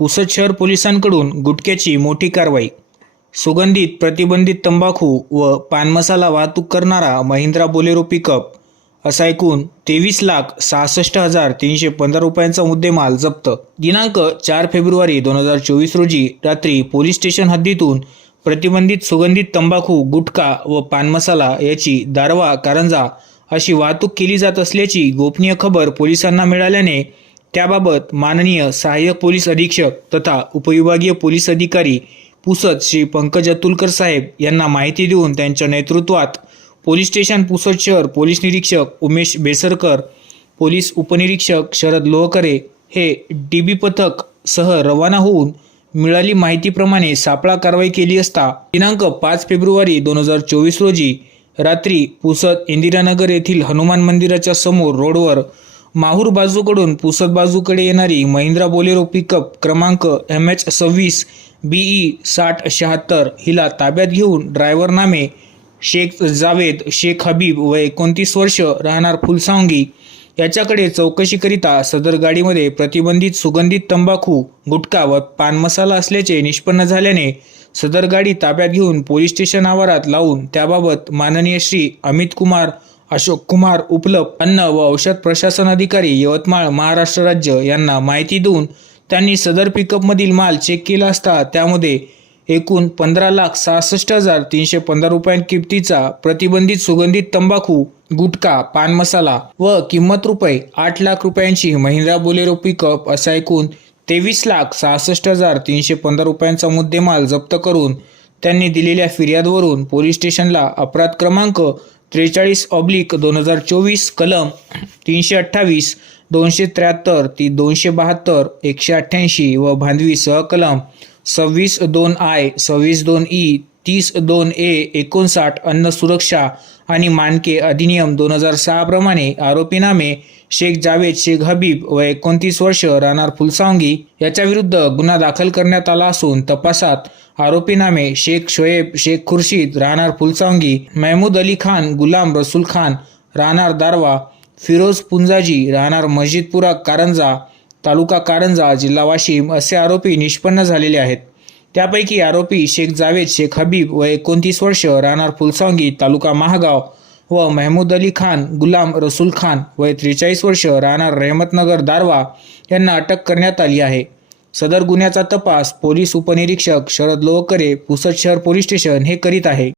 पुसद शहर पोलिसांकडून गुटख्याची मोठी कारवाई. सुगंधित प्रतिबंधित तंबाखू व पानमसाला वाहतूक करणारा महिंद्रा बोलेरो पिकअप. असा एकूण तेवीस लाख सहासष्ट हजार तीनशे पंधरा रुपयांचा मुद्देमाल जप्त. दिनांक चार फेब्रुवारी दोन हजार चोवीस रोजी रात्री पोलीस स्टेशन हद्दीतून प्रतिबंधित सुगंधित तंबाखू गुटखा व पानमसाला याची दारवा कारंजा अशी वाहतूक केली जात असल्याची गोपनीय खबर पोलिसांना मिळाल्याने त्याबाबत माननीय सहाय्यक पोलीस अधीक्षक तथा उपविभागीय पोलीस अधिकारी पुसद श्री पंकज अतुलकर साहेब यांना माहिती देऊन त्यांच्या नेतृत्वात पोलीस स्टेशन पुसद शहर पोलीस निरीक्षक उमेश बेसरकर पोलीस उपनिरीक्षक शरद लोहकरे हे डी बी पथक सह रवाना होऊन मिळाली माहितीप्रमाणे सापळा कारवाई केली असता दिनांक पाच फेब्रुवारी दोन हजार चोवीस रोजी रात्री पुसद इंदिरानगर येथील हनुमान मंदिराच्या समोर रोडवर माहूर बाजूकडून पुसद बाजूकडे येणारी महिंद्रा बोलेरो पिकअप क्रमांक एम एच सव्वीस बीई साठ शहात्तर हिला ताब्यात घेऊन ड्रायव्हर नामे शेख जावेद शेख हबीब व एकोणतीस वर्ष राहणार फुलसावंगी. याच्याकडे चौकशीकरिता सदर गाडीमध्ये प्रतिबंधित सुगंधित तंबाखू गुटखा व पान मसाला असल्याचे निष्पन्न झाल्याने सदर गाडी ताब्यात घेऊन पोलीस स्टेशन आवारात लावून त्याबाबत माननीय श्री अमित कुमार अशोक कुमार उपलब्ध अन्न व औषध प्रशासन अधिकारी यवतमाळ महाराष्ट्र राज्य यांना माहिती देऊन त्यांनी सदर पिकअपमधील माल चेक केला असता त्यामध्ये एकूण पंधरा लाख सहासष्ट हजार तीनशे पंधरा रुपयां किमतीचा प्रतिबंधित सुगंधित तंबाखू गुटखा पान मसाला व किंमत रुपये आठ लाख रुपयांची महिंद्रा बोलेरो पिकअप असा एकूण तेवीस लाख सहासष्ट हजार तीनशे पंधरा रुपयांचा मुद्देमाल जप्त करून त्यांनी दिलेल्या फिर्यादवरून पोलीस स्टेशनला अपराध क्रमांक त्रेचाळीस ऑब्लिक दोन हजार चोवीस कलम तीनशे अठ्ठावीस दोनशे त्र्याहत्तर ती दोनशे बहात्तर एकशे अठ्ठ्याऐंशी व भांडवी सहकलम सव्वीस दोन आय सव्वीस दोन ई तीस दोन ए एकोणसाठ अन्न सुरक्षा आणि मानके अधिनियम दोन हजार सहाप्रमाणे आरोपीनामे शेख जावेद शेख हबीब व एकोणतीस वर्ष राहणार फुलसावंगी याच्या विरुद्ध गुन्हा दाखल करण्यात आला असून तपासात आरोपीनामे शेख शोएब शेख खुर्शीद राहणार फुलसावंगी महमूद अली खान गुलाम रसूल खान राहणार दारवा फिरोज पुंजाजी राहणार मस्जिदपुरा कारंजा तालुका कारंजा जिल्हा वाशिम असे आरोपी निष्पन्न झालेले आहेत. त्यापैकी आरोपी शेख जावेद शेख हबीब व एकोणतीस वर्ष राहणार फुलसांगी तालुका महागाव व महमूद अली खान गुलाम रसूल खान वय त्रेचाळीस वर्ष राहणार रहमतनगर दारवा यांना अटक करण्यात आली आहे. सदर गुन्ह्याचा तपास पोलीस उपनिरीक्षक शरद लोहकरे पुसद शहर पोलीस स्टेशन हे करीत आहे.